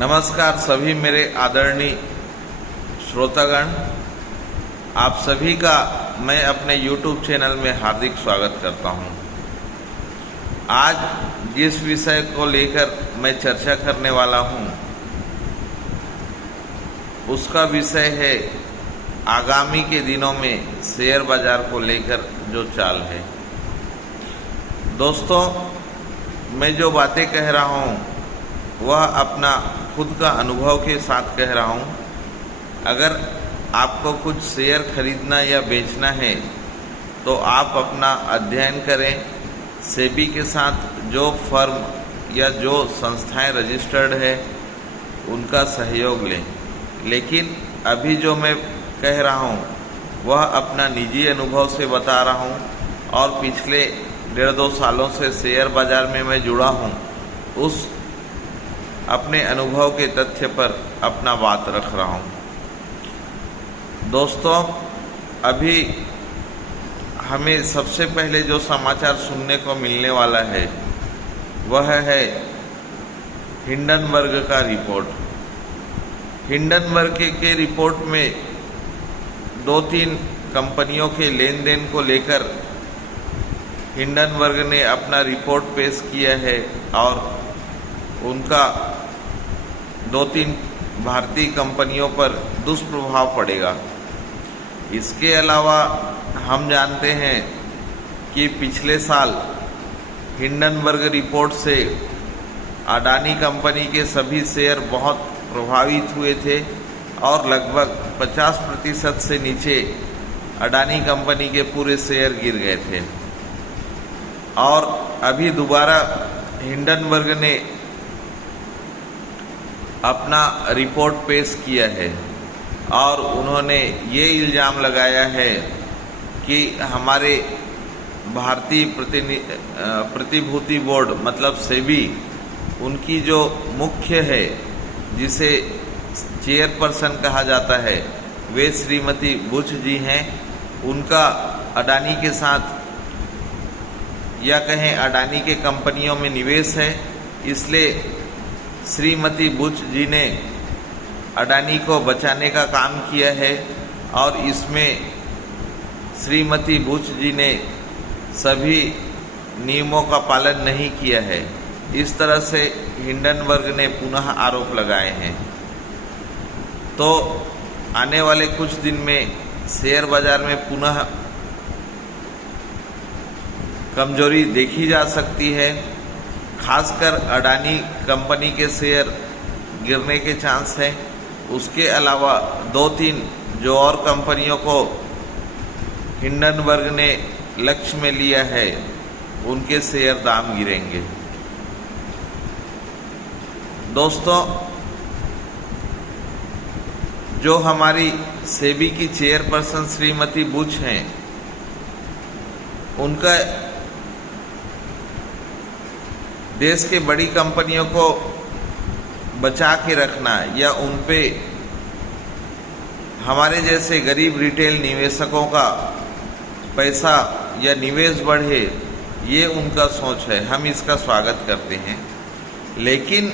नमस्कार सभी मेरे आदरणीय श्रोतागण, आप सभी का मैं अपने YouTube चैनल में हार्दिक स्वागत करता हूं। आज जिस विषय को लेकर मैं चर्चा करने वाला हूं उसका विषय है आगामी के दिनों में शेयर बाजार को लेकर जो चाल है। दोस्तों, मैं जो बातें कह रहा हूं वह अपना खुद का अनुभव के साथ कह रहा हूं। अगर आपको कुछ शेयर खरीदना या बेचना है तो आप अपना अध्ययन करें, सेबी के साथ जो फर्म या जो संस्थाएं रजिस्टर्ड है उनका सहयोग लें। लेकिन अभी जो मैं कह रहा हूं वह अपना निजी अनुभव से बता रहा हूं और पिछले 1.5-2 सालों से शेयर बाजार में मैं जुड़ा हूं, उस अपने अनुभव के तथ्य पर अपना बात रख रहा हूं। दोस्तों, अभी हमें सबसे पहले जो समाचार सुनने को मिलने वाला है वह है हिंडनबर्ग का रिपोर्ट। हिंडनबर्ग के रिपोर्ट में 2-3 कंपनियों के लेन देन को लेकर हिंडनबर्ग ने अपना रिपोर्ट पेश किया है और उनका 2-3 भारतीय कंपनियों पर दुष्प्रभाव पड़ेगा। इसके अलावा हम जानते हैं कि पिछले साल हिंडनबर्ग रिपोर्ट से अडानी कंपनी के सभी शेयर बहुत प्रभावित हुए थे और लगभग 50% से नीचे अडानी कंपनी के पूरे शेयर गिर गए थे। और अभी दोबारा हिंडनबर्ग ने अपना रिपोर्ट पेश किया है और उन्होंने ये इल्ज़ाम लगाया है कि हमारे भारतीय प्रतिभूति बोर्ड मतलब सेबी, उनकी जो मुख्य है जिसे चेयरपर्सन कहा जाता है वे श्रीमती बुच जी हैं। उनका अडानी के साथ या कहें अडानी के कंपनियों में निवेश है, इसलिए श्रीमती बुच जी ने अडानी को बचाने का काम किया है और इसमें श्रीमती बुच जी ने सभी नियमों का पालन नहीं किया है। इस तरह से हिंडनबर्ग ने पुनः आरोप लगाए हैं। तो आने वाले कुछ दिन में शेयर बाजार में पुनः कमजोरी देखी जा सकती है। खासकर अडानी कंपनी के शेयर गिरने के चांस हैं। उसके अलावा 2-3 जो और कंपनियों को हिंडनबर्ग ने लक्ष्य में लिया है उनके शेयर दाम गिरेंगे। दोस्तों, जो हमारी सेबी की चेयरपर्सन श्रीमती बुच हैं, उनका देश के बड़ी कंपनियों को बचा के रखना या उन पे हमारे जैसे गरीब रिटेल निवेशकों का पैसा या निवेश बढ़े, ये उनका सोच है। हम इसका स्वागत करते हैं। लेकिन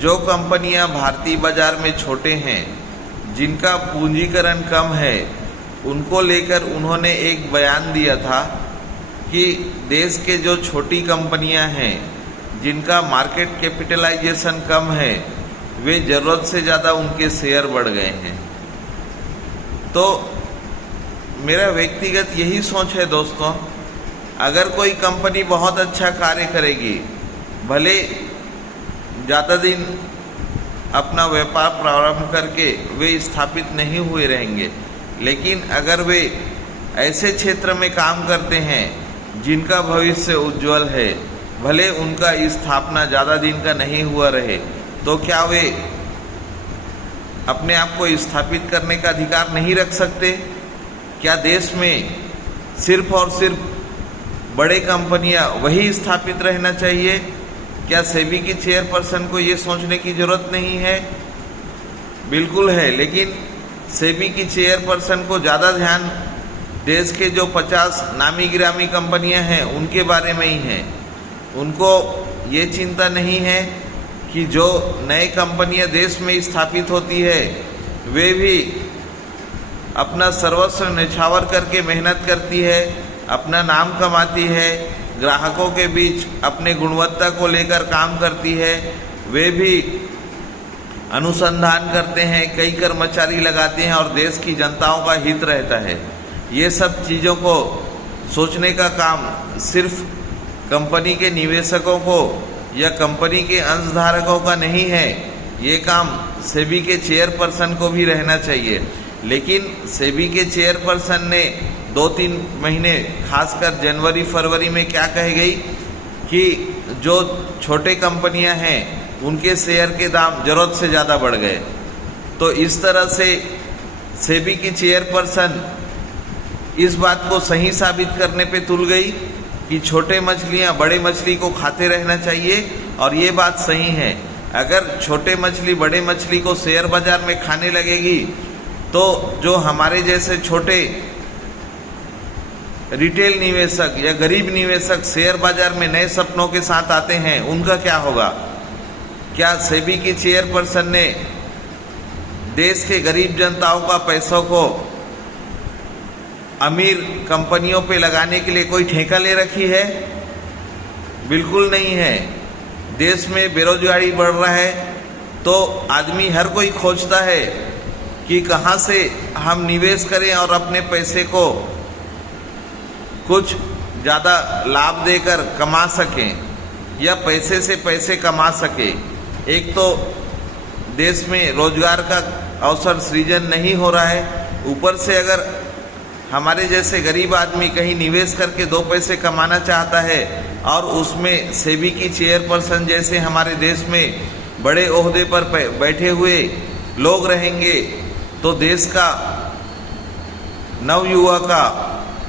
जो कंपनियां भारतीय बाजार में छोटे हैं, जिनका पूंजीकरण कम है, उनको लेकर उन्होंने एक बयान दिया था कि देश के जो छोटी कंपनियां हैं जिनका मार्केट कैपिटलाइजेशन कम है, वे ज़रूरत से ज़्यादा उनके शेयर बढ़ गए हैं। तो मेरा व्यक्तिगत यही सोच है दोस्तों, अगर कोई कंपनी बहुत अच्छा कार्य करेगी, भले ज़्यादा दिन अपना व्यापार प्रारंभ करके वे स्थापित नहीं हुए रहेंगे, लेकिन अगर वे ऐसे क्षेत्र में काम करते हैं जिनका भविष्य उज्जवल है, भले उनका स्थापना ज़्यादा दिन का नहीं हुआ रहे, तो क्या वे अपने आप को स्थापित करने का अधिकार नहीं रख सकते? क्या देश में सिर्फ और सिर्फ बड़े कंपनियां वही स्थापित रहना चाहिए? क्या सेबी की चेयरपर्सन को ये सोचने की जरूरत नहीं है? बिल्कुल है, लेकिन सेबी की चेयरपर्सन को ज़्यादा ध्यान देश के जो 50 नामी गिरामी कंपनियां हैं उनके बारे में ही है। उनको ये चिंता नहीं है कि जो नए कंपनियां देश में स्थापित होती है वे भी अपना सर्वस्व न्यौछावर करके मेहनत करती है, अपना नाम कमाती है, ग्राहकों के बीच अपने गुणवत्ता को लेकर काम करती है, वे भी अनुसंधान करते हैं, कई कर्मचारी लगाते हैं और देश की जनताओं का हित रहता है। ये सब चीज़ों को सोचने का काम सिर्फ कंपनी के निवेशकों को या कंपनी के अंशधारकों का नहीं है, ये काम सेबी के चेयरपर्सन को भी रहना चाहिए। लेकिन सेबी के चेयरपर्सन ने 2-3 महीने खासकर जनवरी फरवरी में क्या कह गई कि जो छोटे कंपनियां हैं उनके शेयर के दाम ज़रूरत से ज़्यादा बढ़ गए। तो इस तरह से सेबी की चेयरपर्सन इस बात को सही साबित करने पे तुल गई कि छोटे मछलियां बड़े मछली को खाते रहना चाहिए, और ये बात सही है। अगर छोटे मछली बड़े मछली को शेयर बाजार में खाने लगेगी तो जो हमारे जैसे छोटे रिटेल निवेशक या गरीब निवेशक शेयर बाजार में नए सपनों के साथ आते हैं, उनका क्या होगा? क्या सेबी की चेयरपर्सन ने देश के गरीब जनताओं का पैसों को अमीर कंपनियों पे लगाने के लिए कोई ठेका ले रखी है? बिल्कुल नहीं है। देश में बेरोजगारी बढ़ रहा है तो आदमी हर कोई खोजता है कि कहाँ से हम निवेश करें और अपने पैसे को कुछ ज़्यादा लाभ देकर कमा सकें या पैसे से पैसे कमा सकें। एक तो देश में रोजगार का अवसर सृजन नहीं हो रहा है, ऊपर से अगर हमारे जैसे गरीब आदमी कहीं निवेश करके 2 पैसे कमाना चाहता है और उसमें सेबी की चेयरपर्सन जैसे हमारे देश में बड़े ओहदे पर बैठे हुए लोग रहेंगे तो देश का नवयुवा का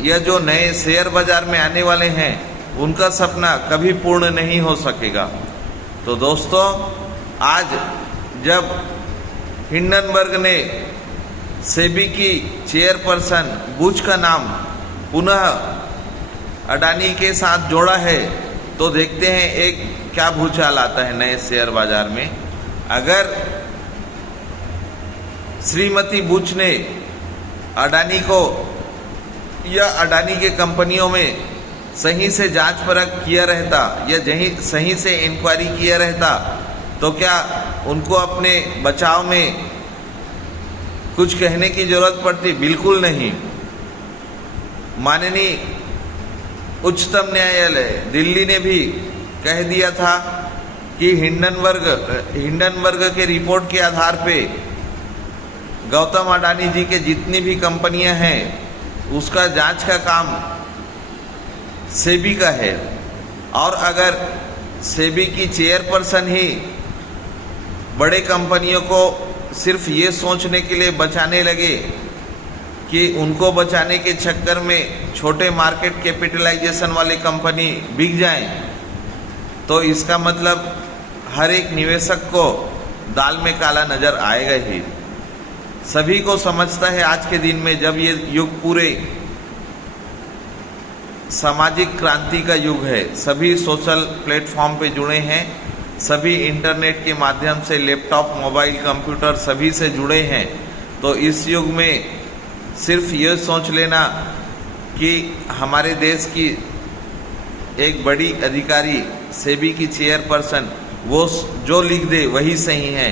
या जो नए शेयर बाजार में आने वाले हैं उनका सपना कभी पूर्ण नहीं हो सकेगा। तो दोस्तों, आज जब हिंडनबर्ग ने सेबी की चेयरपर्सन बुच का नाम पुनः अडानी के साथ जोड़ा है तो देखते हैं एक क्या भूचाल आता है नए शेयर बाजार में। अगर श्रीमती बुच ने अडानी को या अडानी के कंपनियों में सही से जांच परख किया रहता या सही से इंक्वायरी किया रहता तो क्या उनको अपने बचाव में कुछ कहने की जरूरत पड़ती? बिल्कुल नहीं। माननीय उच्चतम न्यायालय दिल्ली ने भी कह दिया था कि हिंडनबर्ग के रिपोर्ट के आधार पे गौतम अडानी जी के जितनी भी कंपनियां हैं उसका जांच का काम सेबी का है। और अगर सेबी की चेयरपर्सन ही बड़े कंपनियों को सिर्फ ये सोचने के लिए बचाने लगे कि उनको बचाने के चक्कर में छोटे मार्केट कैपिटलाइजेशन वाले कंपनी बिक जाएं, तो इसका मतलब हर एक निवेशक को दाल में काला नज़र आएगा ही। सभी को समझता है आज के दिन में जब ये युग पूरे सामाजिक क्रांति का युग है, सभी सोशल प्लेटफॉर्म पे जुड़े हैं, सभी इंटरनेट के माध्यम से लैपटॉप मोबाइल कंप्यूटर सभी से जुड़े हैं। तो इस युग में सिर्फ ये सोच लेना कि हमारे देश की एक बड़ी अधिकारी सेबी की चेयरपर्सन वो जो लिख दे वही सही है,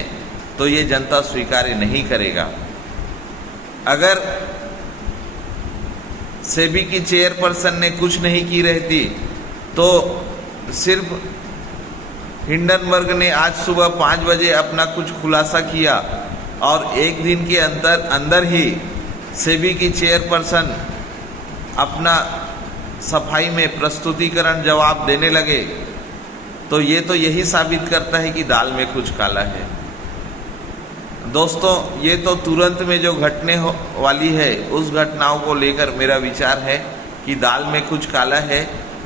तो ये जनता स्वीकार नहीं करेगा। अगर सेबी की चेयरपर्सन ने कुछ नहीं की रहती तो सिर्फ हिंडनबर्ग ने आज सुबह 5 बजे अपना कुछ खुलासा किया और एक दिन के अंदर ही सेबी की चेयरपर्सन अपना सफाई में प्रस्तुतिकरण जवाब देने लगे, तो ये तो यही साबित करता है कि दाल में कुछ काला है। दोस्तों, ये तो तुरंत में जो घटने वाली है उस घटनाओं को लेकर मेरा विचार है कि दाल में कुछ काला है।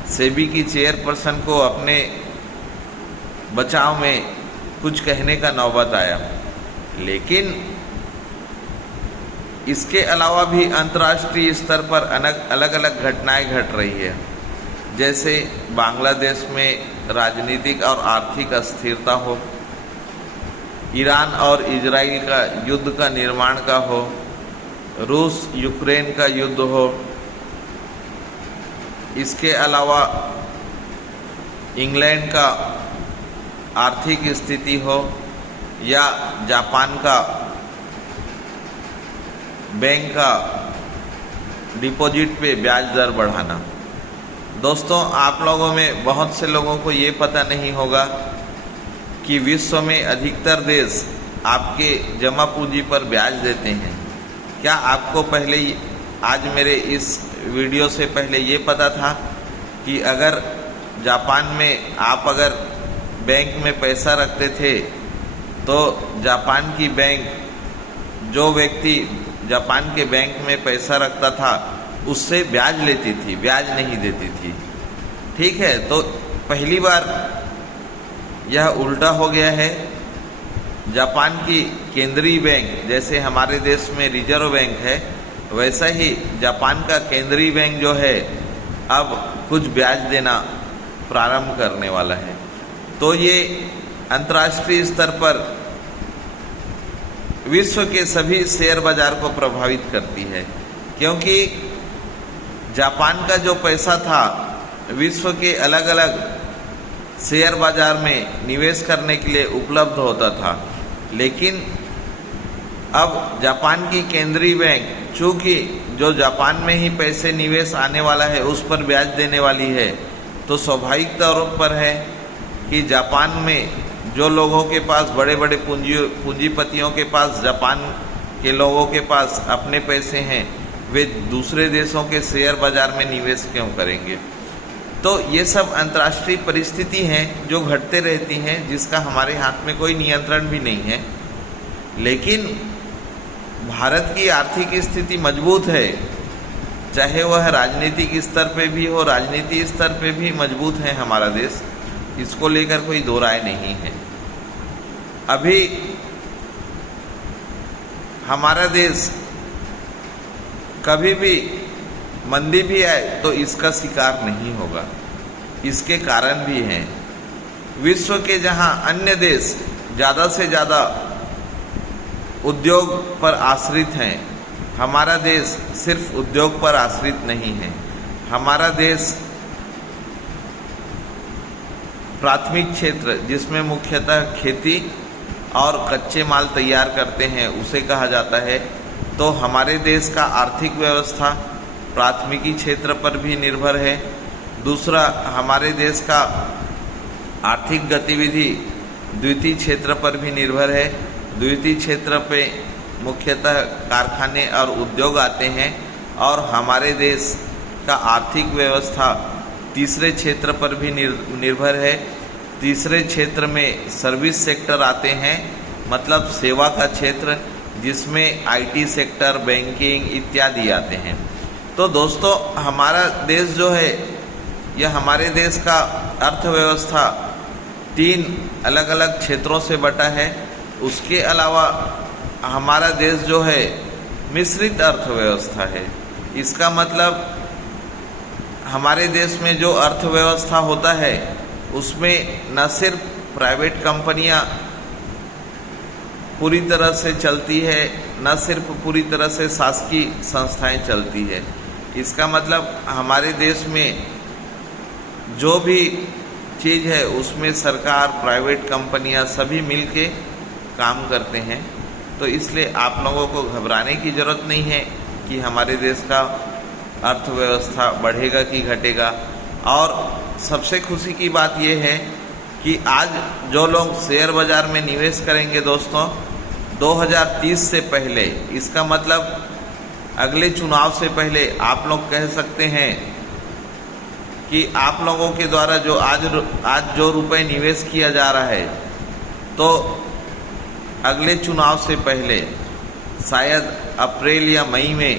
सेबी की चेयरपर्सन को अपने बचाव में कुछ कहने का नौबत आया, लेकिन इसके अलावा भी अंतर्राष्ट्रीय स्तर पर अलग अलग घटनाएं घट रही है। जैसे बांग्लादेश में राजनीतिक और आर्थिक अस्थिरता हो, ईरान और इजराइल का युद्ध का निर्माण का हो, रूस यूक्रेन का युद्ध हो, इसके अलावा इंग्लैंड का आर्थिक स्थिति हो, या जापान का बैंक का डिपॉजिट पे ब्याज दर बढ़ाना। दोस्तों, आप लोगों में बहुत से लोगों को ये पता नहीं होगा कि विश्व में अधिकतर देश आपके जमा पूंजी पर ब्याज देते हैं। क्या आपको पहले आज मेरे इस वीडियो से पहले ये पता था कि अगर जापान में आप अगर बैंक में पैसा रखते थे तो जापान की बैंक, जो व्यक्ति जापान के बैंक में पैसा रखता था उससे ब्याज लेती थी, ब्याज नहीं देती थी। ठीक है, तो पहली बार यह उल्टा हो गया है। जापान की केंद्रीय बैंक, जैसे हमारे देश में रिजर्व बैंक है, वैसा ही जापान का केंद्रीय बैंक जो है अब कुछ ब्याज देना प्रारंभ करने वाला है। तो ये अंतर्राष्ट्रीय स्तर पर विश्व के सभी शेयर बाजार को प्रभावित करती है, क्योंकि जापान का जो पैसा था विश्व के अलग अलग शेयर बाजार में निवेश करने के लिए उपलब्ध होता था, लेकिन अब जापान की केंद्रीय बैंक चूँकि जो जापान में ही पैसे निवेश आने वाला है उस पर ब्याज देने वाली है, तो स्वाभाविक तौर पर है कि जापान में जो लोगों के पास बड़े बड़े पूंजीपतियों के पास, जापान के लोगों के पास अपने पैसे हैं, वे दूसरे देशों के शेयर बाजार में निवेश क्यों करेंगे। तो ये सब अंतर्राष्ट्रीय परिस्थिति हैं जो घटते रहती हैं, जिसका हमारे हाथ में कोई नियंत्रण भी नहीं है। लेकिन भारत की आर्थिक स्थिति मजबूत है, चाहे वह राजनीतिक स्तर पे भी हो, राजनीति स्तर पे भी मजबूत है हमारा देश, इसको लेकर कोई दो राय नहीं है। अभी हमारा देश कभी भी मंदी भी आए तो इसका शिकार नहीं होगा। इसके कारण भी हैं। विश्व के जहां अन्य देश ज़्यादा से ज़्यादा उद्योग पर आश्रित हैं, हमारा देश सिर्फ उद्योग पर आश्रित नहीं है। हमारा देश प्राथमिक क्षेत्र, जिसमें मुख्यतः खेती और कच्चे माल तैयार करते हैं, उसे कहा जाता है। तो हमारे देश का आर्थिक व्यवस्था प्राथमिकी क्षेत्र पर भी निर्भर है। दूसरा, हमारे देश का आर्थिक गतिविधि द्वितीय क्षेत्र पर भी निर्भर है। द्वितीय क्षेत्र पे मुख्यतः कारखाने और उद्योग आते हैं, और हमारे देश का आर्थिक व्यवस्था तीसरे क्षेत्र पर भी निर्भर है। तीसरे क्षेत्र में सर्विस सेक्टर आते हैं, मतलब सेवा का क्षेत्र, जिसमें आईटी सेक्टर, बैंकिंग इत्यादि आते हैं। तो दोस्तों, हमारा देश जो है, यह हमारे देश का अर्थव्यवस्था 3 अलग अलग क्षेत्रों से बटा है। उसके अलावा हमारा देश जो है मिश्रित अर्थव्यवस्था है। इसका मतलब हमारे देश में जो अर्थव्यवस्था होता है उसमें न सिर्फ प्राइवेट कंपनियां पूरी तरह से चलती है, न सिर्फ पूरी तरह से शासकीय संस्थाएं चलती है। इसका मतलब हमारे देश में जो भी चीज़ है उसमें सरकार, प्राइवेट कंपनियां सभी मिलके काम करते हैं। तो इसलिए आप लोगों को घबराने की ज़रूरत नहीं है कि हमारे देश का अर्थव्यवस्था बढ़ेगा कि घटेगा। और सबसे खुशी की बात यह है कि आज जो लोग शेयर बाज़ार में निवेश करेंगे दोस्तों, 2030 से पहले, इसका मतलब अगले चुनाव से पहले, आप लोग कह सकते हैं कि आप लोगों के द्वारा जो आज जो रुपए निवेश किया जा रहा है, तो अगले चुनाव से पहले शायद अप्रैल या मई में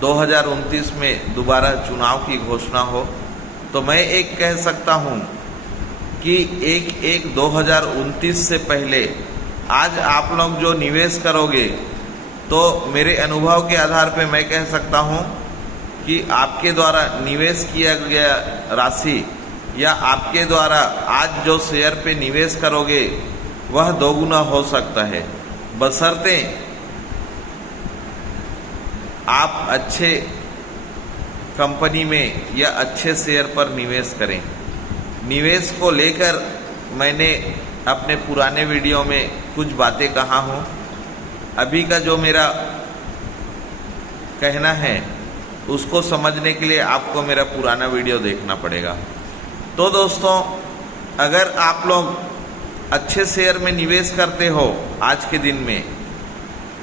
2029 में दोबारा चुनाव की घोषणा हो। तो मैं एक कह सकता हूं कि 1/1/2029 से पहले आज आप लोग जो निवेश करोगे, तो मेरे अनुभव के आधार पर मैं कह सकता हूं कि आपके द्वारा निवेश किया गया राशि, या आपके द्वारा आज जो शेयर पे निवेश करोगे वह दोगुना हो सकता है, बशर्ते आप अच्छे कंपनी में या अच्छे शेयर पर निवेश करें। निवेश को लेकर मैंने अपने पुराने वीडियो में कुछ बातें कहा हूँ। अभी का जो मेरा कहना है उसको समझने के लिए आपको मेरा पुराना वीडियो देखना पड़ेगा। तो दोस्तों, अगर आप लोग अच्छे शेयर में निवेश करते हो आज के दिन में,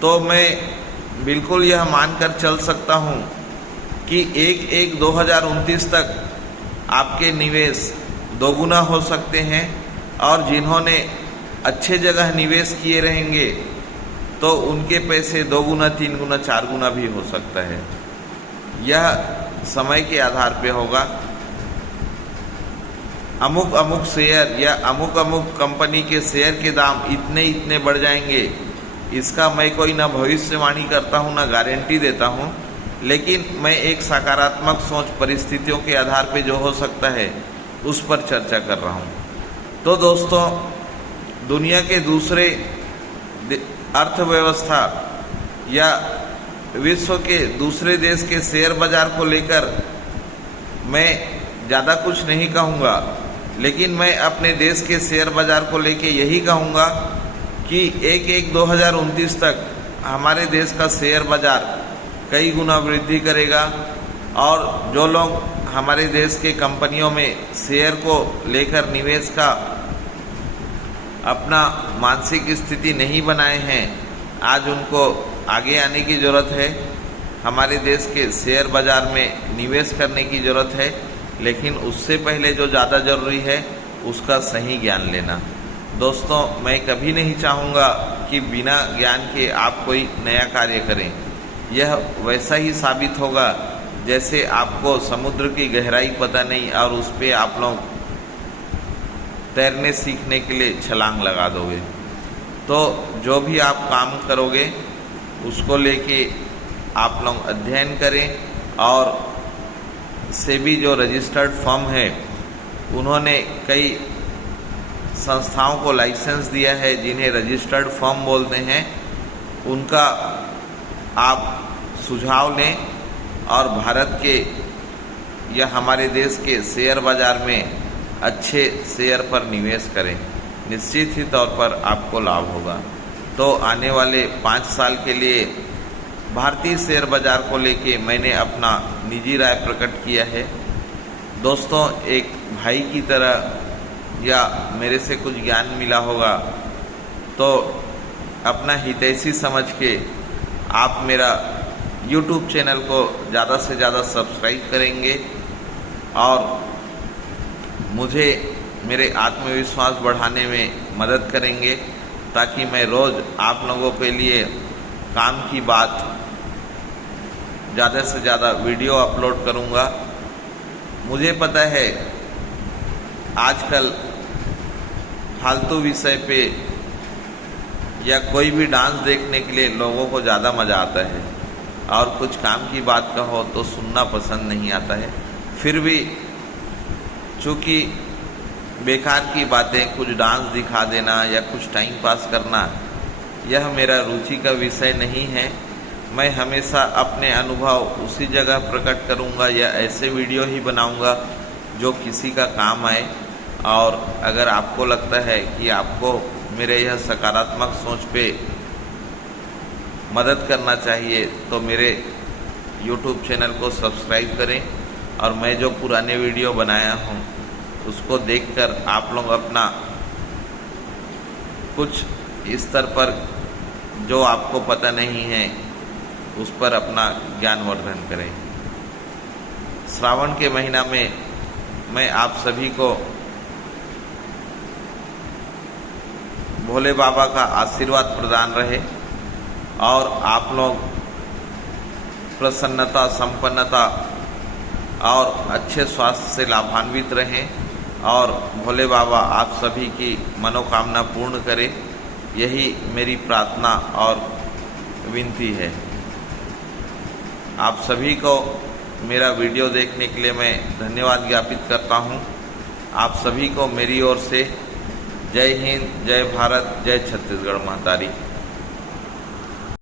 तो मैं बिल्कुल यह मानकर चल सकता हूँ कि 1/1/2029 तक आपके निवेश दोगुना हो सकते हैं, और जिन्होंने अच्छे जगह निवेश किए रहेंगे तो उनके पैसे 2 गुना 3 गुना 4 गुना भी हो सकता है। यह समय के आधार पे होगा। अमुक अमुक शेयर या अमुक अमुक कंपनी के शेयर के दाम इतने इतने बढ़ जाएंगे, इसका मैं कोई ना भविष्यवाणी करता हूँ ना गारंटी देता हूँ, लेकिन मैं एक सकारात्मक सोच परिस्थितियों के आधार पे जो हो सकता है उस पर चर्चा कर रहा हूँ। तो दोस्तों, दुनिया के दूसरे अर्थव्यवस्था या विश्व के दूसरे देश के शेयर बाजार को लेकर मैं ज़्यादा कुछ नहीं कहूँगा, लेकिन मैं अपने देश के शेयर बाजार को लेके यही कहूँगा कि 1/1/2029 तक हमारे देश का शेयर बाजार कई गुना वृद्धि करेगा, और जो लोग हमारे देश के कंपनियों में शेयर को लेकर निवेश का अपना मानसिक स्थिति नहीं बनाए हैं, आज उनको आगे आने की ज़रूरत है। हमारे देश के शेयर बाज़ार में निवेश करने की ज़रूरत है, लेकिन उससे पहले जो ज़्यादा ज़रूरी है उसका सही ज्ञान लेना। दोस्तों, मैं कभी नहीं चाहूँगा कि बिना ज्ञान के आप कोई नया कार्य करें। यह वैसा ही साबित होगा जैसे आपको समुद्र की गहराई पता नहीं और उस पर आप लोग तैरने सीखने के लिए छलांग लगा दोगे। तो जो भी आप काम करोगे उसको लेके आप लोग अध्ययन करें, और सेबी जो रजिस्टर्ड फर्म है उन्होंने कई संस्थाओं को लाइसेंस दिया है जिन्हें रजिस्टर्ड फर्म बोलते हैं। उनका आप सुझाव लें और भारत के या हमारे देश के शेयर बाज़ार में अच्छे शेयर पर निवेश करें। निश्चित ही तौर पर आपको लाभ होगा। तो आने वाले 5 साल के लिए भारतीय शेयर बाज़ार को लेके मैंने अपना निजी राय प्रकट किया है। दोस्तों, एक भाई की तरह या मेरे से कुछ ज्ञान मिला होगा तो अपना हितैषी समझ के आप मेरा YouTube चैनल को ज़्यादा से ज़्यादा सब्सक्राइब करेंगे और मुझे मेरे आत्मविश्वास बढ़ाने में मदद करेंगे, ताकि मैं रोज़ आप लोगों के लिए काम की बात ज़्यादा से ज़्यादा वीडियो अपलोड करूँगा। मुझे पता है आजकल फालतू विषय पे या कोई भी डांस देखने के लिए लोगों को ज़्यादा मज़ा आता है, और कुछ काम की बात कहो तो सुनना पसंद नहीं आता है। फिर भी चूँकि बेकार की बातें, कुछ डांस दिखा देना या कुछ टाइम पास करना, यह मेरा रुचि का विषय नहीं है। मैं हमेशा अपने अनुभव उसी जगह प्रकट करूंगा या ऐसे वीडियो ही बनाऊंगा जो किसी का काम आए। और अगर आपको लगता है कि आपको मेरे यह सकारात्मक सोच पे मदद करना चाहिए, तो मेरे YouTube चैनल को सब्सक्राइब करें, और मैं जो पुराने वीडियो बनाया हूँ उसको देखकर आप लोग अपना कुछ स्तर पर जो आपको पता नहीं है उस पर अपना ज्ञानवर्धन करें। श्रावण के महीना में मैं आप सभी को भोले बाबा का आशीर्वाद प्रदान रहे और आप लोग प्रसन्नता, संपन्नता और अच्छे स्वास्थ्य से लाभान्वित रहें, और भोले बाबा आप सभी की मनोकामना पूर्ण करें। यही मेरी प्रार्थना और विनती है। आप सभी को मेरा वीडियो देखने के लिए मैं धन्यवाद ज्ञापित करता हूं। आप सभी को मेरी ओर से जय हिंद, जय भारत, जय छत्तीसगढ़ महतारी।